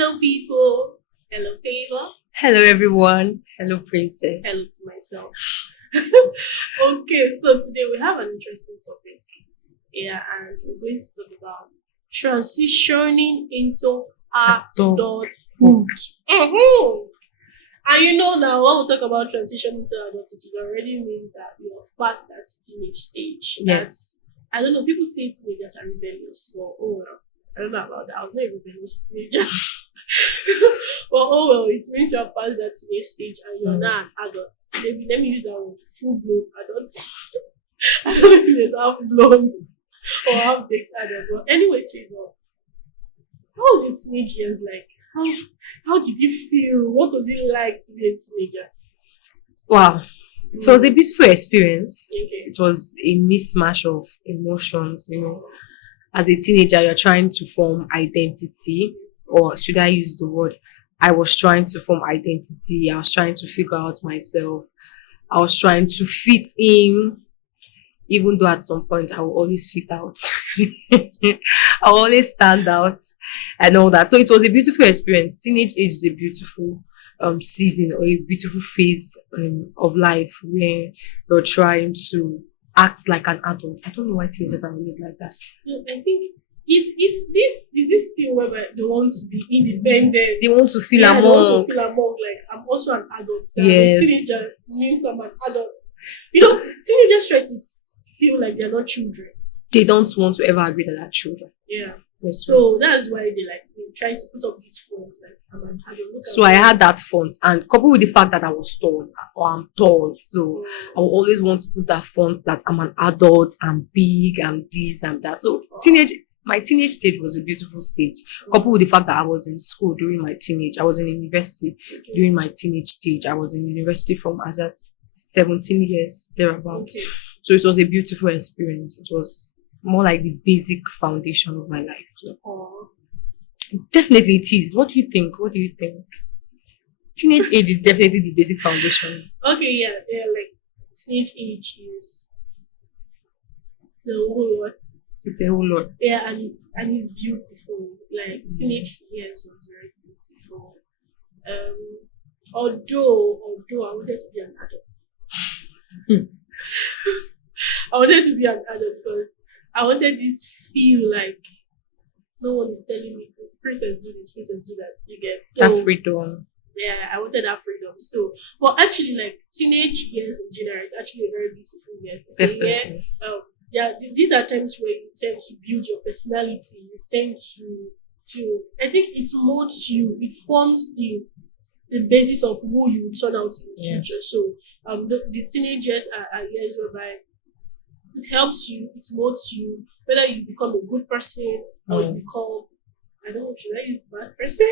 Hello, people. Hello, Favour. Hello, everyone. Hello, Princess. Hello to myself. Okay, so today we have an interesting topic. Yeah, and we're going to talk about transitioning into adulthood. Mm-hmm. And you know now, when we talk about transitioning to adulthood, it already means that we have passed that teenage stage. Yes. I don't know, people say teenagers are rebellious. Well, oh well, I don't know about that. I was not a rebellious teenager. But oh well, it means you have passed that teenage stage and you're now an adult. Maybe let me use that word, full-blown adult. I don't know if there's half-blown or half-baked adult. But anyways, people, how was your teenage years like? How did you feel? What was it like to be a teenager? Wow. It was a beautiful experience. Okay. It was a mismatch of emotions, As a teenager, you're trying to form identity, or should I use the word? I was trying to form identity. I was trying to figure out myself. I was trying to fit in, even though at some point I will always fit out. I will always stand out and all that. So it was a beautiful experience. Teenage age is a beautiful season or a beautiful phase of life where you're trying to act like an adult. I don't know why teenagers are always like that. No, I think is this still where they want to be independent? They want to feel They among. want to feel among. Like I'm also an adult. Yes. A teenager means I'm an adult. Teenagers try to feel like they're not children. They don't want to ever agree that they're children. Yeah. Yes. So that's why they try to put up this front like I'm an adult. So I had that font, and coupled with the fact that I was tall, or I'm tall, so I will always want to put that font that I'm an adult, I'm big, I'm this, I'm that. So my teenage stage was a beautiful stage. Coupled with the fact that I was in school during my teenage, I was in university during my teenage stage. I was in university from as at 17 years thereabout. Okay. So it was a beautiful experience. It was more like the basic foundation of my life. So. Definitely it is. What do you think? Teenage age is definitely the basic foundation. Okay, yeah, like teenage age is it's a whole lot. It's a whole lot. Yeah, and it's beautiful. Like teenage years was very beautiful. Although I wanted to be an adult. I wanted to be an adult because I wanted this feel like no one is telling me, princess do this, princess do that. You get that freedom. Yeah, I wanted that freedom. So, but actually, like teenage years in general is actually a very beautiful years. So, definitely. These are times where you tend to build your personality. You tend to. I think it molds you. It forms the basis of who you turn out in the future. So, the teenage years are years whereby it helps you, it molds you, whether you become a good person or you become, I don't know, should I use bad person?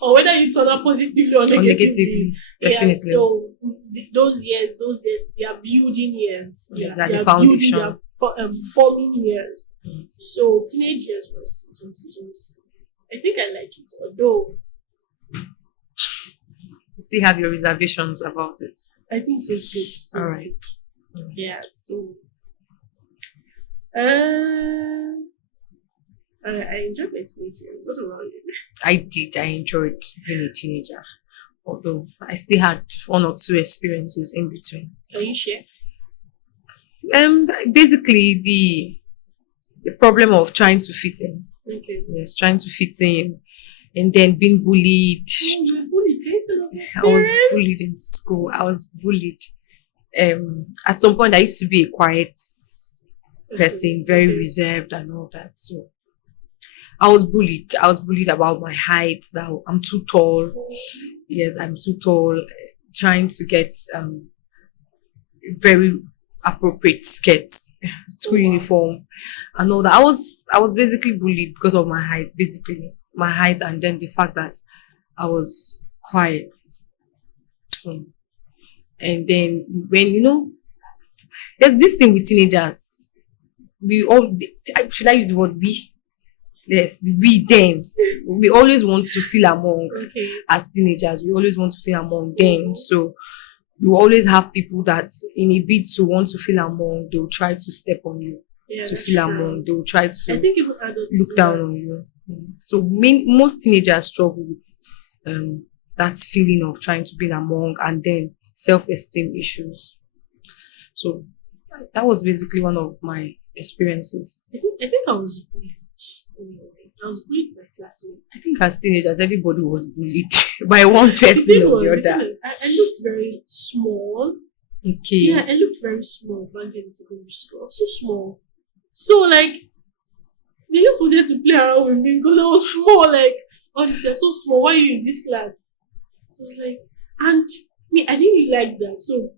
Or whether you turn out positively or negatively. Definitely. Yeah, so those years, they are building years. Exactly, they are foundation. building, they are forming years. So teenage years was, I think I like it, although you still have your reservations about it. I think it was good. All right. Yeah, so I enjoyed my teenage years. What about you? I did. I enjoyed being a teenager, although I still had one or two experiences in between. Can you share? Basically the problem of trying to fit in. Okay. Yes, trying to fit in, and then being bullied. Oh, you were bullied. Can you tell us? I was bullied in school. I was bullied. At some point, I used to be a quiet person, very reserved and all that. So I was bullied. I was bullied about my height. That I'm too tall. Yes, I'm too tall. Trying to get very appropriate skirts, school uniform, and all that. I was basically bullied because of my height. Basically, my height, and then the fact that I was quiet. So, and then when there's this thing with teenagers. Should I use the word we? Yes, we then. We always want to feel among as teenagers. We always want to feel among them. So you always have people that in a bid to want to feel among, they'll try to step on you to feel among. They'll try to I think even adults look down on you. So most teenagers struggle with that feeling of trying to be among, and then self-esteem issues. So that was basically one of my experiences. I think I was bullied. I was bullied by classmates. I think as teenagers, everybody was bullied by one The person thing or was, the the thing other. is, I looked very small. Okay. Yeah, I looked very small back in secondary school. I was so small. So like they just wanted to play around with me because I was small. Like, oh, this you're so small. Why are you in this class? I was like, and me, I didn't really like that. So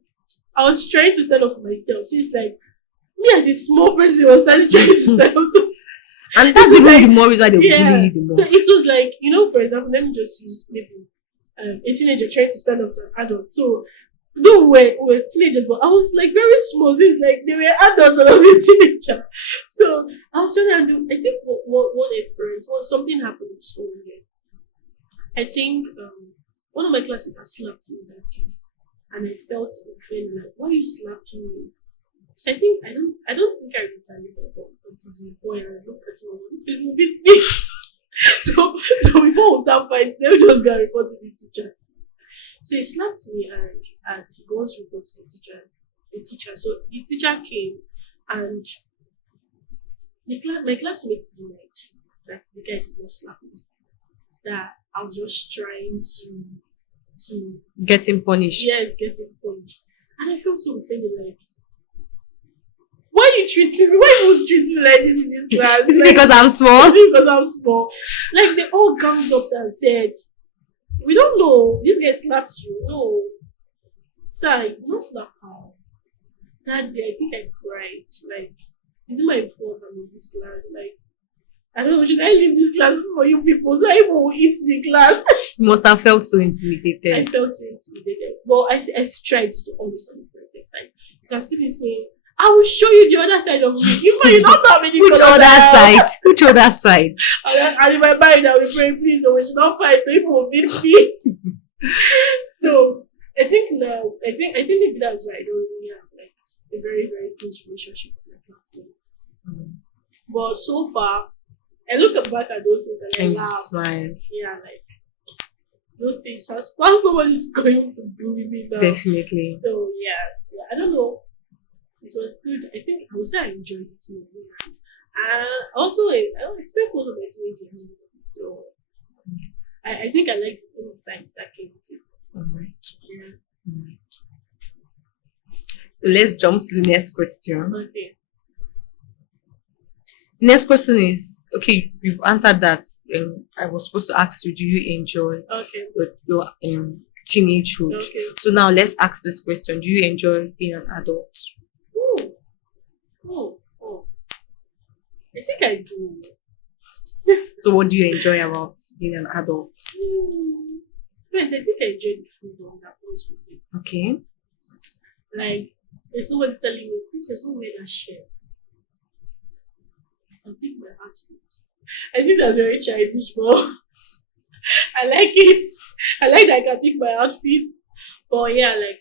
I was trying to stand up for myself. So it's like me as a small person was trying to stand up to. And that's It's even like, the more reason why they will yeah. bully you the more. So it was like, for example, let me just use maybe a teenager trying to stand up to an adult. So though we're teenagers, but I was like very small. So it's like they were adults and I was a teenager. So I was trying to do. I think one experience, something happened in school again. I think one of my classmates slapped me that day, and I felt offended. Like, why are you slapping me? So I don't think I retaliated because it was my boy and I looked at him and his face beats me. so before we start fighting, they would just go and report to the teachers. So he slapped me and he goes to report to the teacher. So the teacher came and my classmates denied that the guy did not slap me. That I was just trying to Get him punished. yes, get him punished. And I felt so offended, like, why you treating me? Why you treat me like this in this class? Is it Like, because I'm small? is it because I'm small? Like they all ganged up and said, we don't know. This guy slapped you. No. Sir, you not slap her. That day I think I cried. Like, is it my fault I'm in this class? Like, I don't know, should I leave this class for you people? So I will eat the class. You must have felt so I intimidated. felt so intimidated. But I tried to understand the person. Like, you can still be saying, I will show you the other side of me. You don't know how many Which colors other I have. side? Which other side? And in my mind, I will pray, please, so we should not fight. People will beat me. So I think maybe that's why I don't really have like a very, very close relationship with my classmates. But so far, I look back at those things and I And you laugh. smile. Yeah, like those things has passed. Nobody's going to bully me now. Definitely. So yes, I don't know. It was good. I think I would say I enjoyed it movie. Also, I spent most of my teenage years with it. So I think I liked the insights that came with it. Alright. Yeah. So let's jump to the next question. Okay. Next question is, okay, you've answered that. I was supposed to ask you, do you enjoy Okay. your teenagehood? Okay. So now let's ask this question. Do you enjoy being an adult? Oh. I think I do. So what do you enjoy about being an adult? First, I think I enjoy the freedom that comes with it. Okay. Like, there's somebody telling me, Princess, don't wear that shirt. I can pick my outfits. I think that's very childish, but I like it. I like that I can pick my outfits. But yeah, like,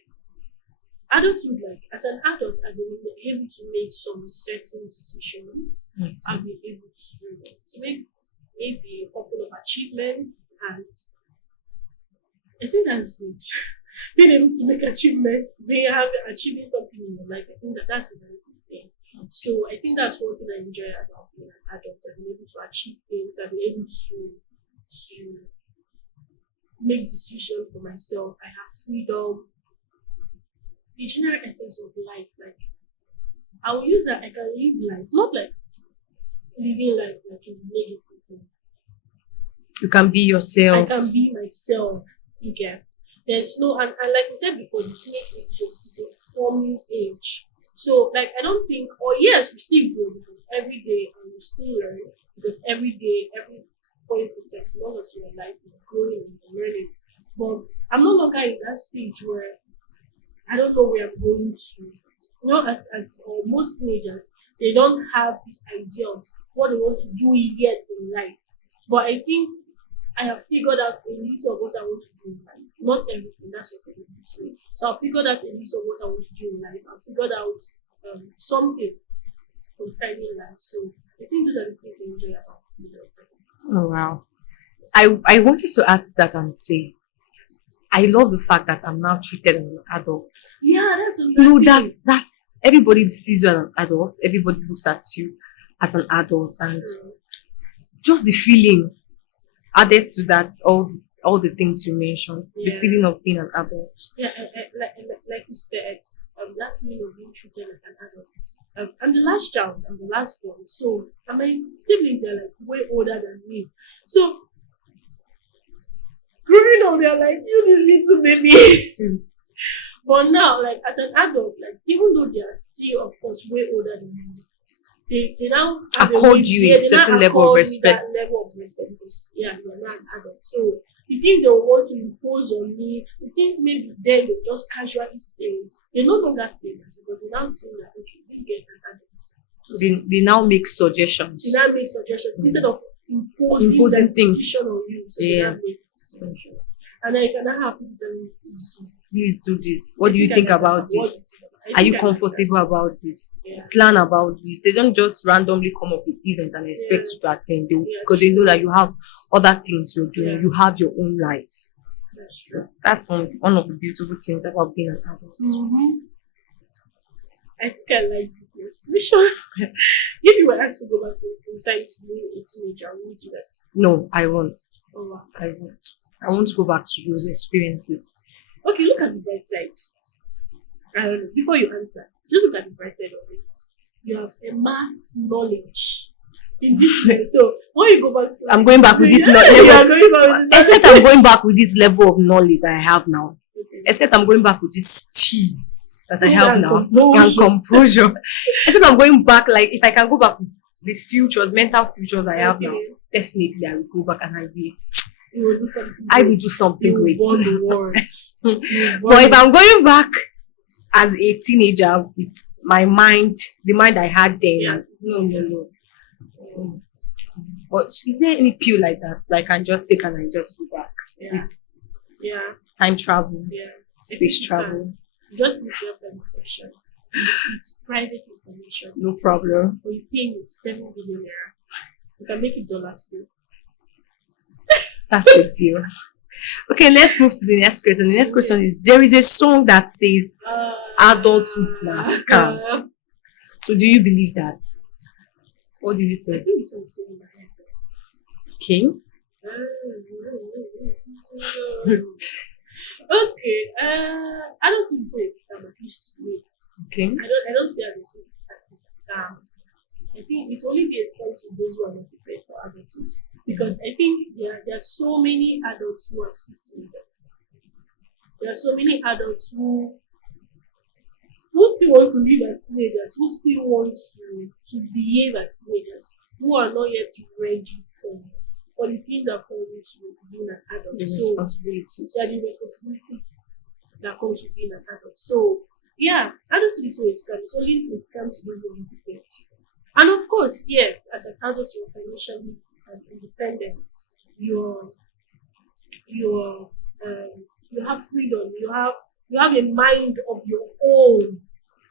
adulthood, like, as an adult, I've been able to make some certain decisions. Mm-hmm. I've been able to make maybe a couple of achievements, and I think that's good. Being able to make achievements, achieving something in your life, I think that's a very good thing. So I think that's one thing I enjoy about being an adult. I've been able to achieve things. I've been able to make decisions for myself. I have freedom. The general essence of life, like I will use that I can live life, not like living life like a negative thing. You can be yourself. I can be myself. You get. There's no and like we said before, the teenage age is a forming age. So like I don't think, or yes, we still grow because every day and we still learn because every day, every point in time, as long as you're alive, you're growing and you're learning. But I'm no longer in that stage where I don't know where I'm going to. You know, as most teenagers, they don't have this idea of what they want to do yet in life. But I think I have figured out a little of what I want to do in life. Not everything, that's just a little bit. So I've figured out a little of what I want to do in life. I've figured out something concerning life. So I think those are the things I enjoy about Oh, wow. I wanted to add to that and say, I love the fact that I'm now treated as an adult. Yeah, that's No, exactly. that's everybody sees you as an adult. Everybody looks at you as an adult, and just the feeling added to that, all the things you mentioned, the Yeah. feeling of being an adult. Yeah, like you said, that feeling of being treated like an adult. I'm the last child. I'm the last born. So, and my siblings are like way older than me. So, growing up, they're like, you this little baby. But now, like as an adult, like even though they are still, of course, way older than me, they now have Accord you a they now certain level of accord me respect. that level of respect because yeah, you're not an adult. So the things they want to impose on me, the things maybe then they just casually say, they no longer say that because they now see that okay, this guy's an adult. So They now make suggestions. they now make suggestions instead of imposing Imposing that things. decision on you. So they now make Yes. suggestions. And then you can now have people telling you, please do this. Please do this. What do you think about this? Are you comfortable about this? Yeah. Plan about this. They don't just randomly come up with events and expect you to attend. Because they know that you have other things you're doing. Yeah. You have your own life. That's true. That's one of the beautiful things about being an adult. Mm-hmm. I think I like this next question. If you were asked to go back in time to being a teenager, would you do that? No, I won't. Oh, wow. I won't. I want to go back to those experiences. Okay, look at the bright side. I don't know. Before you answer, just look at the bright side of it. You have amassed knowledge in this way. So when you go back to, I'm going back with this you are level. going back with this Except I'm going back with this level of knowledge that I have now. Okay. Except I'm going back with this cheese that I have And now composure. and composure. Except I'm going back, like if I can go back with the mental futures I have now, Okay. definitely I will go back and You will do something. I great. will do something You will great. won the world. You won But if it. I'm going back as a teenager with my mind, the mind I had then, Yes. no. But is there any pill like that? Like I can just take and I just go back? Yeah. It's Yeah. time travel, Yeah. space you travel, can. Just look up the section. It's private information. no problem. But you pay you 7 billion naira. You can make it dollars too. That's a deal. Okay, let's move to the next question. The next question is: there is a song that says adulthood na scam. So, do you believe that? What do you I think? think this one is still in my head. Okay. Okay. I don't think so. It's scam, at least to me. Okay. I don't see anything as a scam. I think it's only be a scam to those who are not prepared for adulthood. Because I think there are so many adults who are still teenagers. There are so many adults who still want to live as teenagers, who still want to behave as teenagers, who are not yet ready for the things that come with being an adult. The So responsibilities. there are the responsibilities that come with being an adult. So yeah, adulthood is not a scam. It's only a scam to those who are prepared. And of course, yes, as an adult, you're financially independent. You have freedom. You have a mind of your own.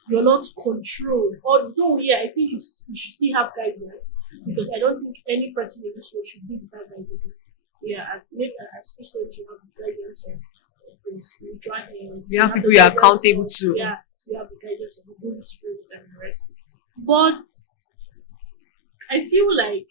You're not controlled. Although, yeah, I think you should still have guidance because I don't think any person in this world should be without guidance. Yeah, as Christians, you have the guidance of the spiritual hand. You have the people you are guidance accountable of- to. Yeah, you have the guidance of the Holy Spirit and the rest. But I feel like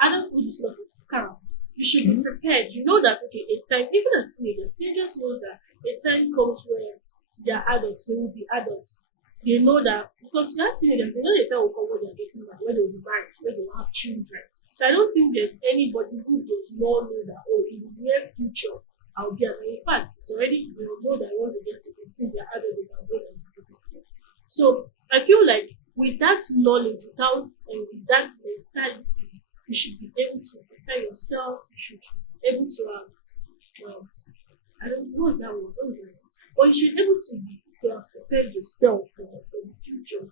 adulthood is not a scam. You should be prepared. You know that okay, a time, even as teenagers knows that a time comes where they are adults, they will be adults. They know that because as teenagers, they know the time will come when they are getting married, when they will be married, when they will have children. So I don't think there's anybody who does not know that in the near future I'll be an in fact it's already they know that when they get to 18, they're adults, they can wait and get it. So I feel like with that knowledge, with that mentality, you should be able to prepare yourself. You should be able to I don't know what's that word, but you should be able to have prepared yourself for the future.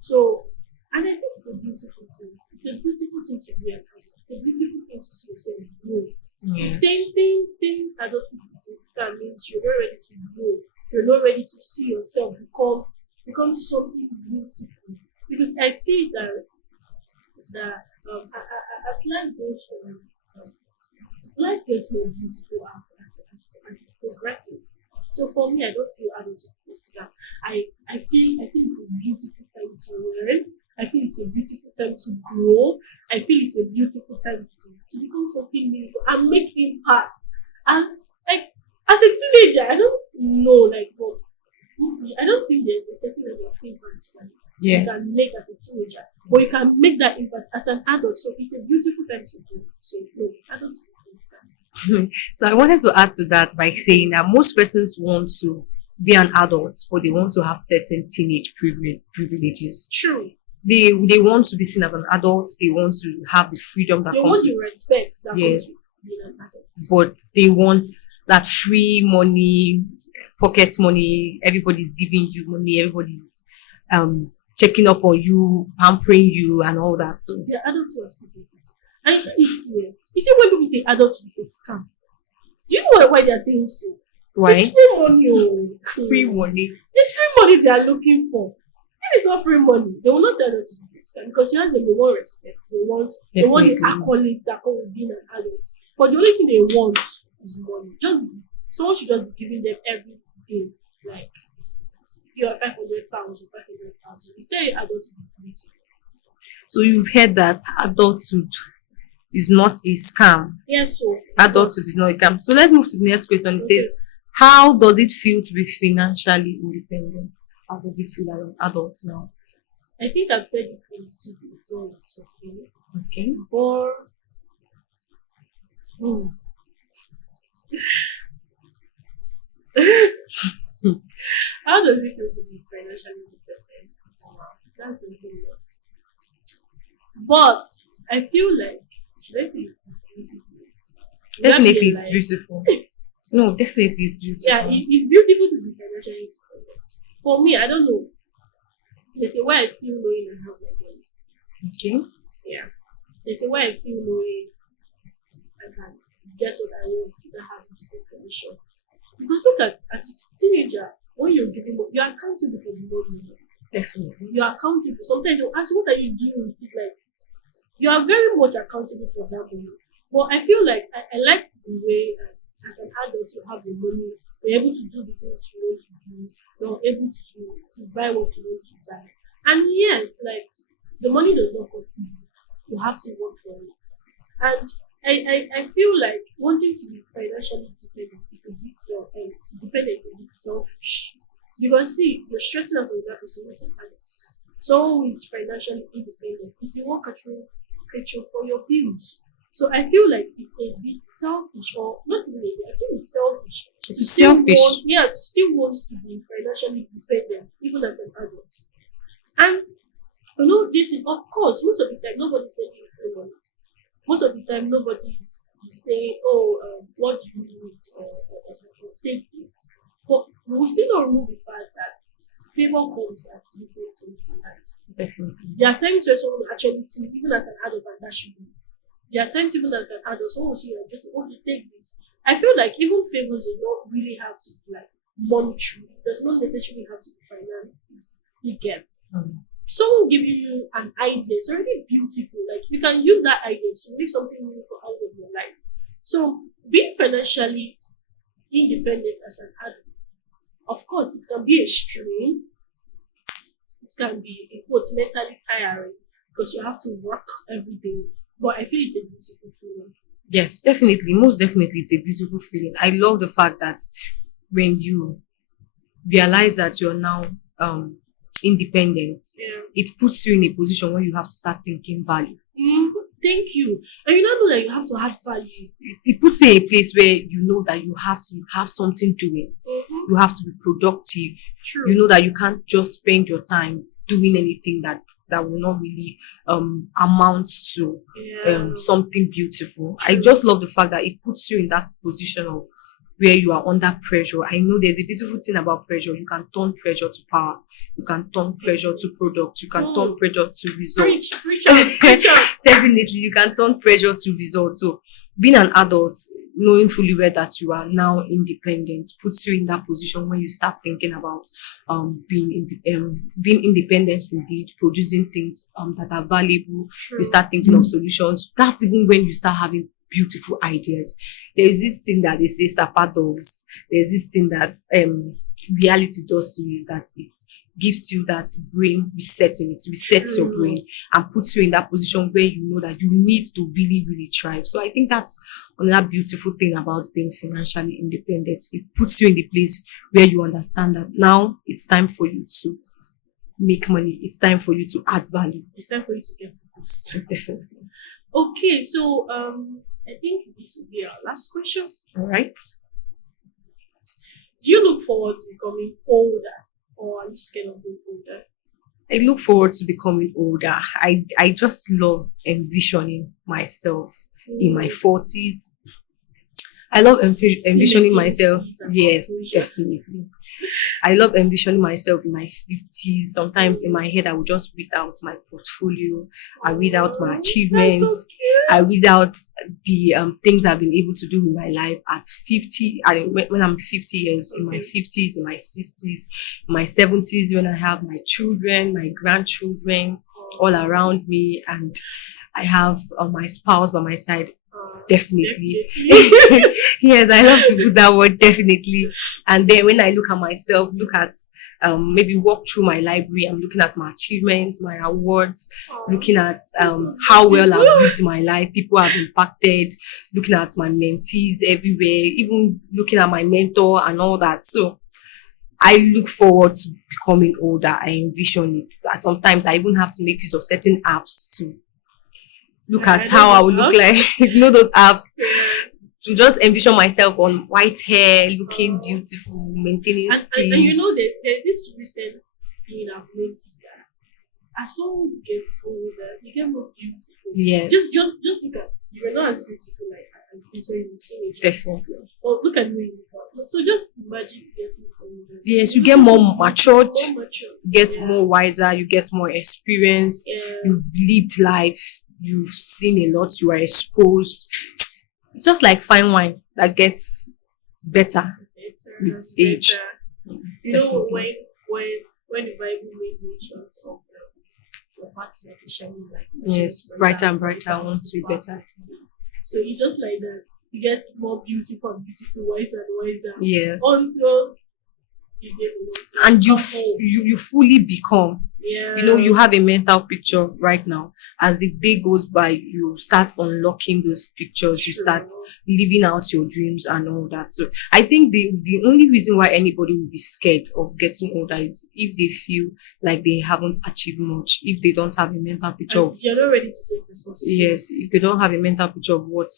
So, and I think it's a beautiful thing. It's a beautiful thing to be an adult. It's a beautiful thing to see yourself grow. Yes. Same adulthood is a scam means you're not ready to grow. You're not ready to see yourself become something beautiful. Because I see that as life goes on, life gets more beautiful as it progresses. So for me, I don't feel adulthood is a scam. I feel it's a beautiful time to learn. I feel it's a beautiful time to grow. I feel it's a beautiful time to become something meaningful and make impact. And like as a teenager, I don't know but I don't think there's a certain level of impact that you can make as a teenager, but you can make that impact as an adult. So it's a beautiful time to do. So no, adulthood is a scam. So I wanted to add to that by saying that most persons want to be an adult, but they want to have certain teenage privileges. True. They want to be seen as an adult. They want to have the freedom that They comes want with the respect that yes, comes with being an adult. but they want that free money, pocket money. Everybody's giving you money. Everybody's checking up on you, pampering you, and all that. So the adults who are still doing this. And you see when people say adults, it's a scam. Do you know why they are saying so? why It's free money. Oh. free money? It's free money they are looking for. If it's not free money, they will not say adults is a scam because you ask them, they want respect, they want the accolades that come with being an adult. But the only thing they want is money. Just someone should just be giving them everything. Like if you are 500,000, you pay adulthood is beautiful. So you've heard that adulthood is not a scam. Yes, so Adulthood is not a scam. So let's move to the next question. It says, how does it feel to be financially independent? How does it feel as an adult now? I think I've said it in 2 weeks when we're talking. Okay. But how does it feel to be financially independent? That's the thing. But I feel like, should I say it's beautiful? Definitely it's beautiful. No, definitely it's beautiful. Yeah, it's beautiful to be financially independent. For me, I don't know. There's a way I feel knowing I have my money. Okay. Yeah. There's a way I feel knowing I can get what I want without having to take permission. Because look at, as a teenager, when you're giving money, you're accountable for the money. Definitely. You're accountable. Sometimes they'll ask, what are you doing with it? Like, you are very much accountable for that money. But I feel like I like the way as an adult you have the money, you're able to do the things you want to do, you're able to buy what you want to buy. And yes, like the money does not come easy. You have to work for it. And I feel like wanting to be financially dependent is a bit selfish. Because see, you're stressing out on that person as an adult. Someone who is financially independent is the one catching for your bills. So I feel like it's a bit selfish, or not even a bit, I think it's selfish. It's selfish. Still wants to be financially dependent, even as an adult. And you know, this is, of course, most of the time nobody's saying free money. Most of the time nobody is saying, what do you need, or take this. But we will still not remove the fact that favor comes at different points in life. Definitely. There are times where someone will actually see, even as an adult, and that should be. There are times even as an adult, someone will see you and just say, okay, take this. I feel like even favors do not really have to be like monetary. It does not necessarily have to be finances. You get. Someone giving you an idea, it's already beautiful. Like you can use that idea to make something meaningful out of your life. So being financially independent as an adult, of course, it can be a strain. It can be, in quotes, mentally tiring because you have to work every day. But I feel it's a beautiful feeling. Yes, definitely. Most definitely, it's a beautiful feeling. I love the fact that when you realize that you're now independent, it puts you in a position where you have to start thinking value. Thank you. And you don't know that you have to add value. It puts you in a place where you know that you have to have something doing. You have to be productive. True. You know that you can't just spend your time doing anything that will not really amount to something beautiful. True. I just love the fact that it puts you in that position of where you are under pressure. I know there's a beautiful thing about pressure. You can turn pressure to power. You can turn pressure to product. You can turn pressure to results. Preach on. Definitely, you can turn pressure to results. So being an adult, knowing fully well that you are now independent puts you in that position when you start thinking about being independent indeed, producing things that are valuable. True. You start thinking of solutions. That's even when you start having beautiful ideas. There's this thing that they say Sapa does. There's this thing that reality does to you, is that it gives you that brain resetting. It resets your brain and puts you in that position where you know that you need to really, really thrive. So I think that's another beautiful thing about being financially independent. It puts you in the place where you understand that now it's time for you to make money. It's time for you to add value. It's time for you to get focused. Definitely. Okay, so I think this will be our last question. All right. Do you look forward to becoming older, or are you scared of being older? I look forward to becoming older. I just love envisioning myself in my 40s. I love envisioning myself. Yes, definitely. I love envisioning myself in my 50s. Sometimes in my head, I would just read out my portfolio. I read out my achievements. So I read out the things I've been able to do in my life at 50. When I'm 50 years, in my 50s, in my 60s, in my 70s, when I have my children, my grandchildren all around me, and I have my spouse by my side. Definitely. Yes, I love to put that word, definitely. And then when I look at myself, look at maybe walk through my library, I'm looking at my achievements, my awards, looking at how well I've lived my life, people I've impacted, looking at my mentees everywhere, even looking at my mentor and all that. So I look forward to becoming older. I envision it. Sometimes I even have to make use of certain apps to look at how I would look like. You know those apps? To just envision myself on white hair, looking beautiful, maintaining steeze. And you know that there's this recent thing I've noticed that as someone gets older, you get more beautiful. Yes. Just look at, you were not as beautiful like as this when you were teenager. Definitely. Or look at me. So just imagine getting older. Yes, you get more matured, you get more wiser, you get more experience, you've lived life. You've seen a lot, you are exposed. It's just like fine wine that gets better with age. You know, when the Bible made mentions of the past like a shining light. Yes, brighter and brighter, I want to be better. So it's just like that. You get more beautiful and beautiful, wiser and wiser. Yes. Until you get and you fully become. Yeah. You know, you have a mental picture right now. As the day goes by, you start unlocking those pictures. You start living out your dreams and all that. So I think the only reason why anybody will be scared of getting older is if they feel like they haven't achieved much, if they don't have a mental picture of, they're not ready to take responsibility. Yes, if they don't have a mental picture of what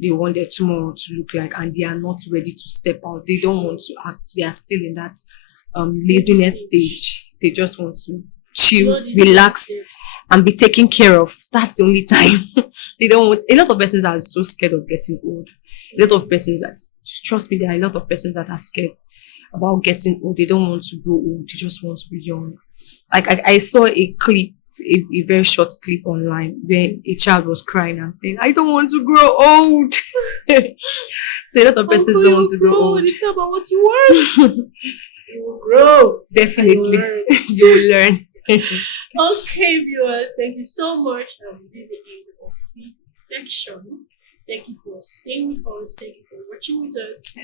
they want their tomorrow to look like, and they are not ready to step out, they don't want to act, they are still in that laziness stage. They just want to chill, relax, and be taken care of. That's the only time. They don't want. A lot of persons are so scared of getting old. A lot of persons, trust me, there are a lot of persons that are scared about getting old. They don't want to grow old. They just want to be young. Like I saw a clip, a very short clip online where a child was crying and saying, "I don't want to grow old." So a lot of persons don't want to grow old. It's not about what you want. You will grow. Definitely. You will learn. Okay, viewers, thank you so much. This is the end of this section. Thank you for staying with us. Thank you for watching with us.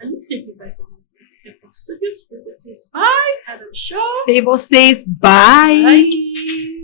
And let's say goodbye from us. It's TEPOC Studios Princess says bye. Adam Shaw. Favour says bye. Bye.